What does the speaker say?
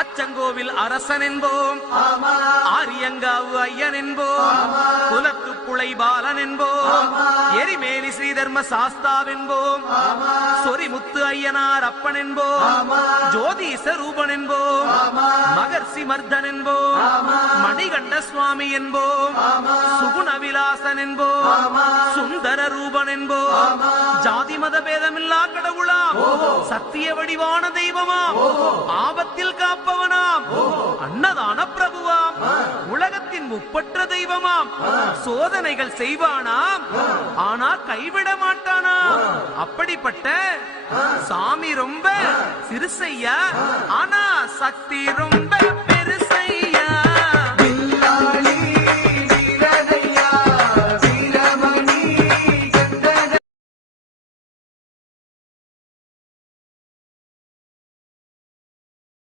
அச்சங்கோவில் அரசன் என்போம், ஆரியங்காவு ஐயன் என்போம், குலத்து புலை பாலன் என்போம், எரிமேலி ஸ்ரீதர்ம சாஸ்தாவென்போம், சொரிமுத்து ஐயனார் அப்பன் என்போம், ஜோதிச ரூபன் என்போம், மகர்ஷி மர்தன் என்போம், மணிகண்ட சுவாமி என்போம், சுகுணவிலாசன் என்போம், சுந்தர ரூபன் என்போம், ஜாதி மத பேதமில்லா கடவுளாம், சத்திய வடிவான தெய்வமாம், ஆபத்தில் காப்பவனாம், அன்னதான பிரபுவாம், உலகத்தின் முப்பற்ற தெய்வமாம், சோதனைகள் செய்வானாம், ஆனா கைவிட மாட்டானாம். அப்படிப்பட்ட சாமி ரொம்ப சிறுசையா, ஆனா சக்தி ரொம்ப